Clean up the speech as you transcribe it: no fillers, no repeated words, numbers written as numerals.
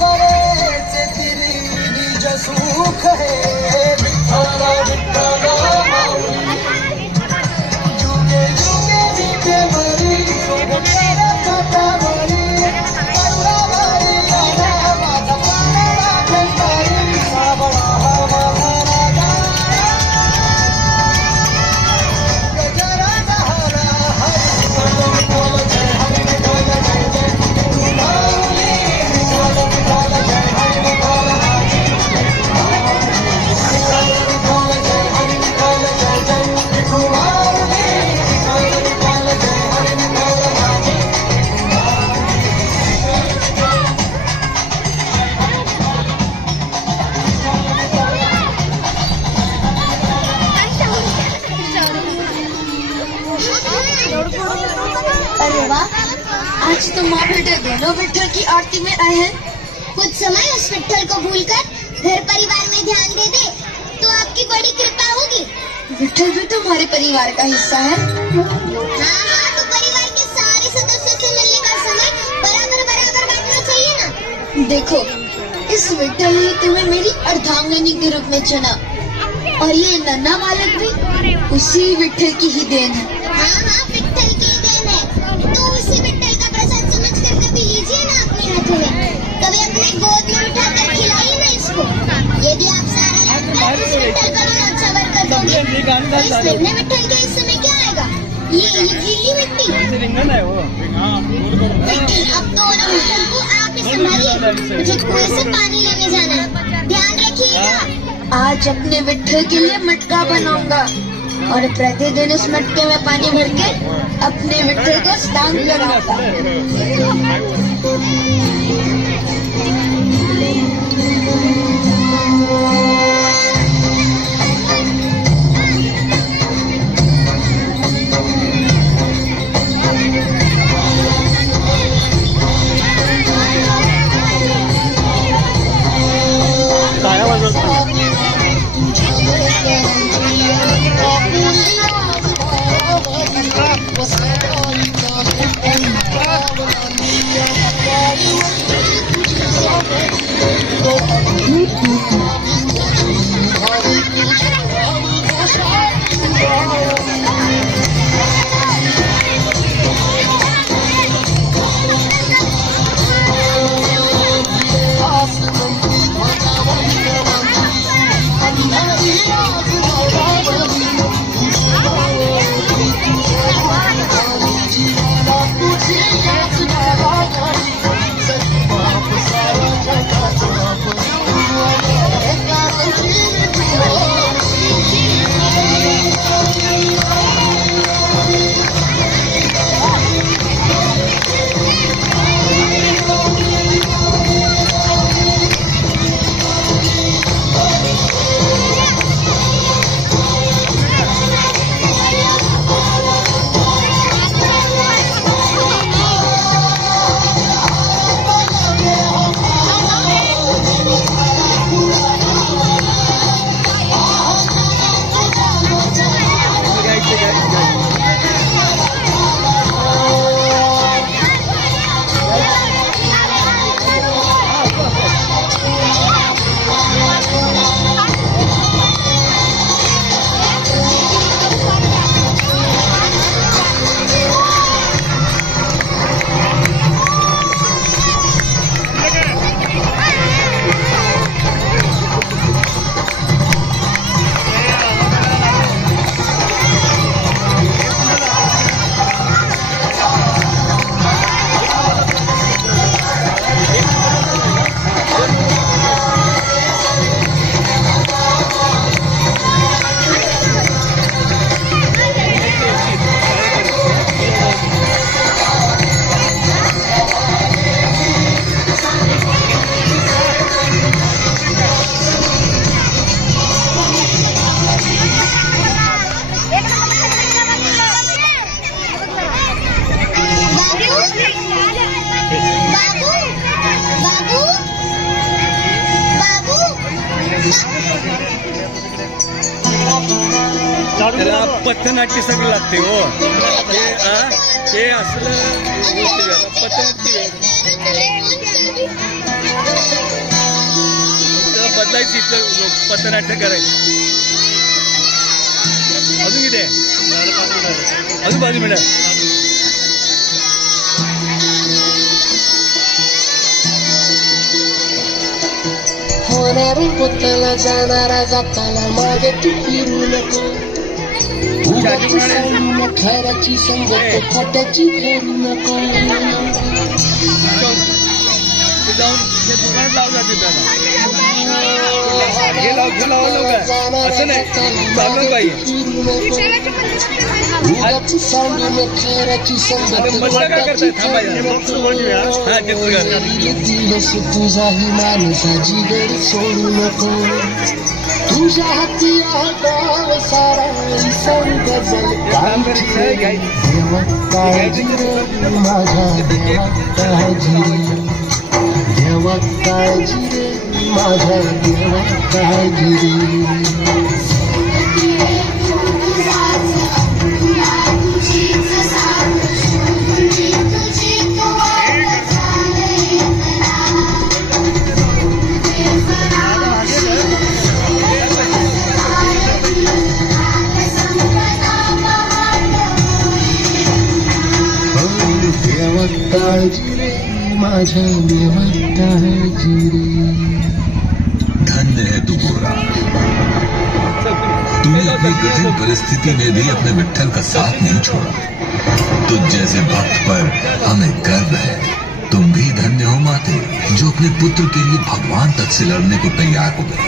बरेचे तिरी निज सुख हे विठ्ठला विठ्ठला माऊली जुगे जुगे जिथे मरी सोबत छतावरी करुणाबाई आला माझा प्राणा खंडारी साबळा हवा राजा गजराजा हरा हरी विठ्ठल जय हरी विठ्ठल जय जय माऊली विठ्ठल विठ्ठल जय हरी विठ्ठल राजी विठ्ठल जय हरी विठ्ठल जय जय विठू माऊली विठ्ठल विठ्ठल जय हरी विठ्ठल राजी अरे वाह, आज तो माँ बेटे दोनों विठ्ठल की आरती में आए हैं। कुछ समय उस विठ्ठल को भूलकर घर परिवार में ध्यान दे दे तो आपकी बड़ी कृपा होगी। विठ्ठल भी तो हमारे परिवार का हिस्सा है। हाँ हाँ, तो परिवार के सारे सदस्यों से मिलने का समय बराबर बराबर बांटना चाहिए ना। देखो, इस विठ्ठल ने तुम्हें मेरी अर्धांगिनी के रूप में चुना और ये नन्हा बालक भी उसी विठ्ठल की ही देन है। हाँ हाँ, विठ्ठल की देन है, तो उसी विठ्ठल का प्रसाद समझकर कभी लीजिए ना अपने हाथों में, कभी अपने गोद में उठाकर खिलाइए ना इसको। यदि आप सारा लगकर उस विठ्ठल का न्योछावर कर दोगे तो इस निर्णय विठ्ठल के इस समय क्या आएगा? ये गीली मिट्टी। लेकिन अब तो ना विठ्ठल को आप ही संभालिए, मुझे कुएं से पानी लेने जाना है, ध्यान रखिएगा। आज अपने विठ्ठल के लिए मटका बनाऊंगा और प्रतिदिन उस मटके में पानी भर के अपने विठ्ठल को स्नान कराऊंगा। त्याला पथनाट्य सगळं लागते हो. हे असलं पथनाट्य बदलायचं इथलं पथनाट्य करायचं. अजून किती आहे? अजून 5 मिनिटं. होणारा होताना जाणारा जाताना मागे तू फिरू नको. उगाची सांगू खऱ्याची संगत खोट्याची करू नको. ते जाऊन ते दुकानात लावून जाते त्याला. हे लावा लवकर. असं नाही चाललं पाहिजे. उगाची सांगू खऱ्याची संगत मस्त काय करताय? थांबायचं. हा ते दिवस तुझाही माणसाची गड सोडू नको. तुझ्या हाती आहे गाव सारा संग जल देवा काळजी रे माझ्या देवा काळजी रे. देवा काळजी रे माझ्या देवा काळजी रे. देवा काळजी रे माझ्या देवा काळजी रे. धन्य है तू गोरा, तूने अपनी कठिन परिस्थिति में भी अपने विट्ठल का साथ नहीं छोड़ा. तुझ जैसे भक्त पर हमें गर्व है. तुम भी धन्य हो माते जो अपने पुत्र के लिए भगवान तक से लड़ने को तैयार हो गए.